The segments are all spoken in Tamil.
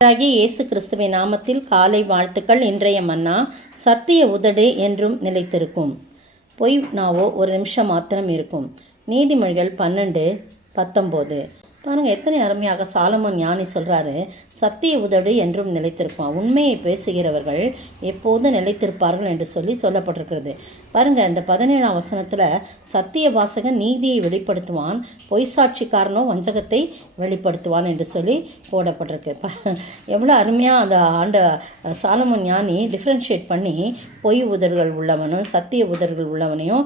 ஆகிய இயேசு கிறிஸ்துவின் நாமத்தில் காலை வாழ்த்துக்கள். இன்றைய மன்னா, சத்திய உதடு என்றும் நிலைத்திருக்கும், பொய் நாவோ ஒரு நிமிஷம் மாத்திரம் இருக்கும். நீதிமொழிகள் 12:19. பாருங்கள், எத்தனை அருமையாக சாலமோன் ஞானி சொல்கிறாரு, சத்திய உதடு என்றும் நிலைத்திருக்கும், உண்மையை பேசுகிறவர்கள் எப்போதும் நிலைத்திருப்பார்கள் என்று சொல்லப்பட்டிருக்கிறது. பாருங்கள், இந்த 17ஆம் வசனத்தில் சத்திய வாசகன் நீதியை வெளிப்படுத்துவான், பொய் சாட்சிக்காரனோ வஞ்சகத்தை வெளிப்படுத்துவான் என்று சொல்லி போடப்பட்டிருக்கு. எவ்வளோ அருமையாக அந்த சாலமோன் ஞானி டிஃப்ரென்ஷியேட் பண்ணி பொய் உதடுகள் உள்ளவனும் சத்திய உதடுகள் உள்ளவனையும்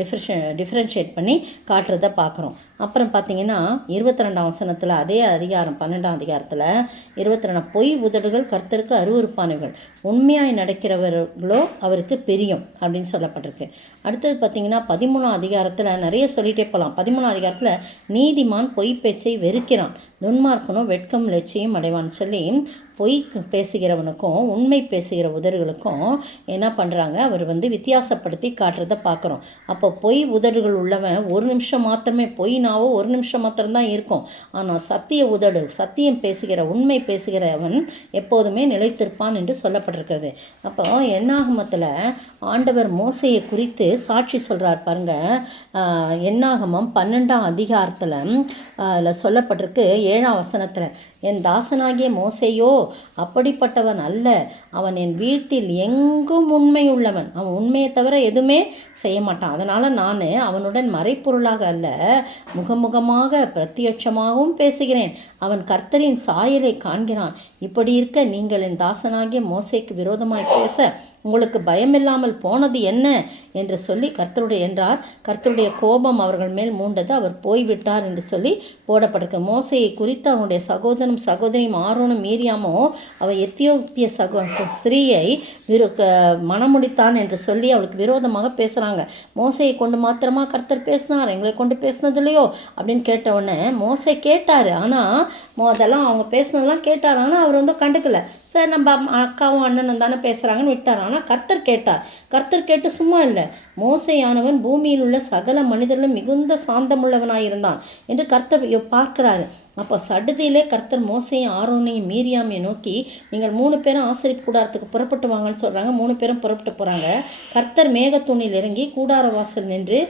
டிஃப்ரென்ஷியேட் பண்ணி காட்டுறதை பார்க்குறோம். அப்புறம் பார்த்தீங்கன்னா 22ஆம் வசனத்தில் அதே அதிகாரம் 12ஆம் அதிகாரத்தில் 22 பொய் உதடுகள் கர்த்தருக்கு அருவருப்பானவர்கள், உண்மையாய் நடக்கிறவர்களோ அவருக்கு பிரியம் அப்படின்னு சொல்லப்பட்டிருக்கு. அடுத்தது பார்த்தீங்கன்னா 13ஆம் அதிகாரத்தில் நிறைய சொல்லிட்டே போகலாம். 13ஆம் அதிகாரத்தில் நீதிமான் பொய் பேச்சை வெறுக்கிறான், துன்மார்க்கனோ வெட்கம் லட்சியம் அடைவான்னு சொல்லி பொய் பேசுகிறவனுக்கும் உண்மை பேசுகிற உதடுகளுக்கும் என்ன பண்ணுறாங்க, அவர் வித்தியாசப்படுத்தி காட்டுறதை பார்க்குறோம். அப்போ பொய் உதடுகள் உள்ளவன் ஒரு நிமிஷம் மாத்திரமே, பொய் நாவோ ஒரு நிமிஷம் மாத்திரம்தான் இருக்கும். ஆனால் சத்திய உதடு, சத்தியம் பேசுகிற உண்மை பேசுகிறவன் எப்போதுமே நிலைத்திருப்பான் என்று சொல்லப்பட்டிருக்கிறது. அப்போ என்னாகமத்தில் ஆண்டவர் மோசையை குறித்து சாட்சி சொல்கிறார் பாருங்க. என்னாகமம் 12ஆம் அதிகாரத்தில் அதில் சொல்லப்பட்டிருக்கு 7ஆம் வசனத்தில், என் தாசனாகிய மோசையோ அப்படிப்பட்டவன் அல்ல, அவன் என் வீட்டில் எங்கும் உண்மை உள்ளவன், அவன் உண்மையை தவிர எதுவுமே செய்ய மாட்டான். அதனால் நான் அவனுடன் மறைப்பொருளாக அல்ல முகமுகமாக பிரத்யட்சமாகவும் பேசுகிறேன், அவன் கர்த்தரின் சாயலை காண்கிறான். இப்படி இருக்க நீங்கள் என் தாசனாகிய மோசைக்கு விரோதமாய் பேச உங்களுக்கு பயமில்லாமல் போனது என்ன என்று சொல்லி கர்த்தருடைய கோபம் அவர்கள் மேல் மூண்டது, அவர் போய்விட்டார் என்று சொல்லி போடப்பட்டிருக்கு. மோசையை குறித்து அவனுடைய சகோதரியும் ஆரோனும் மீரியாமோ அவள் எத்தியோப்பிய ஸ்திரீயை மணமுடித்தான் என்று சொல்லி அவளுக்கு விரோதமாக பேசுகிறாங்க. மோசையை கொண்டு மாத்திரமா கர்த்தர் பேசினார், எங்களை கொண்டு பேசினது இல்லையோ அப்படின்னு கேட்டவுடனே மோசை கேட்டார். ஆனால் அதெல்லாம் அவங்க பேசினதெல்லாம் கேட்டார், ஆனால் அவர் கண்டுக்கல. சரி, நம்ம அக்காவும் அண்ணனும் தானே பேசுகிறாங்கன்னு விட்டார். ஆனால் கர்த்தர் கேட்டார். கர்த்தர் கேட்டு சும்மா இல்லை, மோசையானவன் பூமியில் உள்ள சகல மனிதர்களும் மிகுந்த சாந்தமுள்ளவனாயிருந்தான் என்று கர்த்தர் பார்க்கிறாரு. அப்போ சடுதியிலே கர்த்தர் மோசையும் ஆரோனையும் மீரியாமையை நோக்கி, நீங்கள் 3 பேரும் ஆசரிப்பு கூடாரத்துக்கு புறப்பட்டு வாங்கன்னு சொல்கிறாங்க. 3 பேரும் புறப்பட்டு போகிறாங்க. கர்த்தர் மேகத்தூணில் இறங்கி கூடார வாசல் நின்று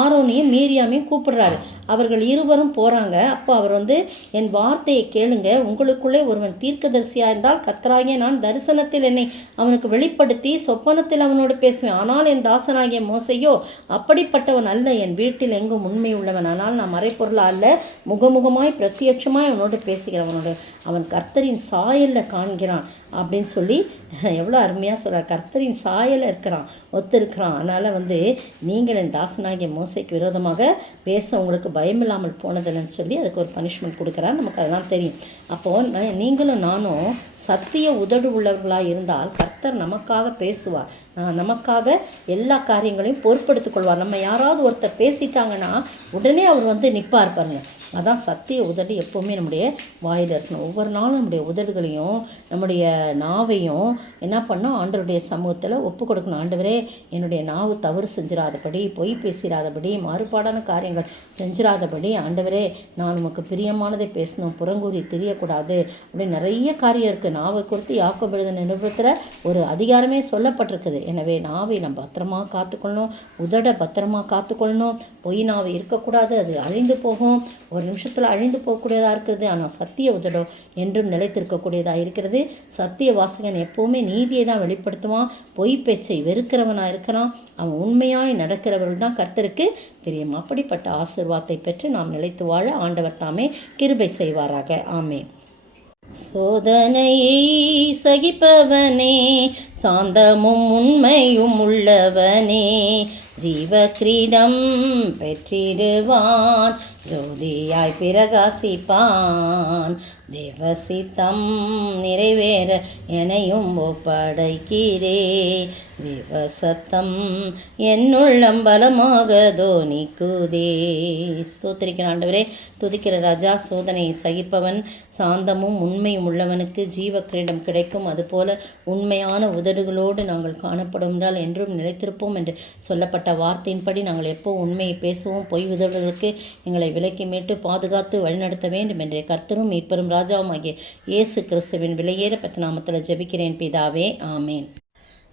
ஆரோனையும் மீரியாமையும் கூப்பிடுறாரு. அவர்கள் இருவரும் போகிறாங்க. அப்போ அவர் என் வார்த்தையை கேளுங்க, உங்களுக்குள்ளே ஒருவன் தீர்க்கதரிசியாக இருந்தால் கர்த்தராகிய நான் தரிசனத்தில் என்னை அவனுக்கு வெளிப்படுத்தி சொப்பனத்தில் அவனோடு பேசுவேன். ஆனால் என் தாசனாகிய மோசையோ அப்படிப்பட்டவன் அல்ல, என் வீட்டில் எங்கும் உண்மை உள்ளவன், ஆனால் நான் மறைப்பொருளா அல்ல முகமுகமாய் பிரத்யட்சமாய் அவனோடு பேசுகிறவனோடு அவன் கர்த்தரின் சாயலில் காண்கிறான் அப்படின்னு சொல்லி எவ்வளோ அருமையாக சொல்கிறார். கர்த்தரின் சாயலில் ஒத்திருக்கிறான். அதனால் நீங்கள் என் தாசனாகிய மோசைக்கு விரோதமாக பேச உங்களுக்கு பயமில்லாமல் போனதில்லைன்னு சொல்லி அதுக்கு ஒரு பனிஷ்மெண்ட் கொடுக்குறார். நமக்கு அதெல்லாம் தெரியும். அப்போது நீங்களும் நானும் சத்திய உதடு உள்ளவர்களாக இருந்தால் கர்த்தர் நமக்காக பேசுவார், நமக்காக எல்லா காரியங்களையும் பொறுப்பெடுத்துக் கொள்வார். நம்ம யாராவது ஒருத்தர் பேசிட்டாங்கன்னா உடனே அவர் நிற்பார் பாருங்க. அதான் சத்திய உதடு எப்போவுமே நம்முடைய வாயில் இருக்கணும். ஒவ்வொரு நாளும் நம்முடைய உதடுகளையும் நம்முடைய நாவையும் என்ன பண்ணோம், ஆண்டவருடைய சமூகத்தில் ஒப்பு கொடுக்கணும். ஆண்டவரே, என்னுடைய நாவு தவறு செஞ்சிடாதபடி, பொய் பேசிடாதபடி, மாறுபாடான காரியங்கள் செஞ்சிடாதபடி, ஆண்டவரே நான் உமக்கு பிரியமானதை பேசணும், புறங்கூறி தெரியக்கூடாது அப்படின்னு நிறைய காரியம் இருக்குது. நாவை குறித்து யாக்கோபு எழுதின நிருபத்தில் ஒரு அதிகாரமே சொல்லப்பட்டிருக்குது. எனவே நாவை நம்ம பத்திரமா காத்துக்கொள்ளணும், உதட பத்திரமா காத்துக்கொள்ளணும். பொய் நாவை இருக்கக்கூடாது, அது அழிந்து போகும், ஒரு நிமிஷத்தில் அழிந்து போகக்கூடியதாக இருக்கிறது. ஆனால் சத்திய உதடோ என்றும் நிலைத்திருக்கக்கூடியதாக இருக்கிறது. சத்திய வாசகன் எப்போவுமே நீதியை தான் வெளிப்படுத்துவான், பொய் பேச்சை வெறுக்கிறவனாக இருக்கிறான். அவன் உண்மையாய் நடக்கிறவர்கள் தான் கர்த்தருக்கு பிரியம். அப்படிப்பட்ட ஆசீர்வாதத்தை பெற்று நாம் நிலைத்து வாழ ஆண்டவர் தாமே கிருபை செய்வாராக. ஆமென். சோதனையை சகிப்பவனே, சாந்தமும் உண்மையும் உள்ளவனே, ஜீவ கிரீடம் பெற்றிடுவான், ஜோதியாய் பிரகாசிப்பான். தேவசித்தம் நிறைவேற எனையும் ஒப்படைக்கிறே, தேவசத்தம் என்னுள்ளம் பலமாக தோனிக்குதே. ஸ்தோத்திரிக்கிற ஆண்டவரே, துதிக்கிற ராஜா. சோதனையை சகிப்பவன், சாந்தமும் உண்மையும் உள்ளவனுக்கு ஜீவ கிரீடம் கிடைக்கும். அதுபோல உண்மையான உதடுகளோடு நாங்கள் காணப்படும் என்றால் என்றும் நிலைத்திருப்போம் என்று சொல்லப்பட்ட வார்த்தையின்படி நாங்கள் எப்போ உண்மையை பேசுவோம், பொய் உதடுகளுக்கு எங்களை விலக்கி மீட்டு பாதுகாத்து வழிநடத்த வேண்டும் என்று கர்த்தரும் மீட்பெரும் ராஜாவும் ஆகிய இயேசு கிறிஸ்துவின் விலையேறப்பட்ட நாமத்தில் ஜெபிக்கிறேன் பிதாவே, ஆமேன்.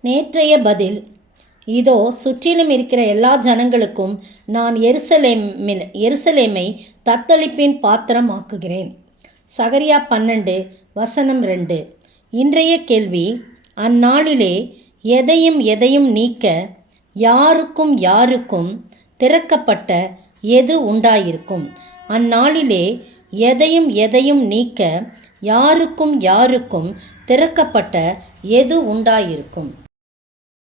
நேற்றைய பதில்: இதோ சுற்றிலும் இருக்கிற எல்லா ஜனங்களுக்கும் நான் எருசலேமை தத்தளிப்பின் பாத்திரம் ஆக்குகிறேன். சகரியா 12:2. இன்றைய கேள்வி: அந்நாளிலே எதையும் நீக்க யாருக்கும் திறக்கப்பட்ட எது உண்டாயிருக்கும்? அந்நாளிலே எதையும் நீக்க யாருக்கும் திறக்கப்பட்ட எது உண்டாயிருக்கும்?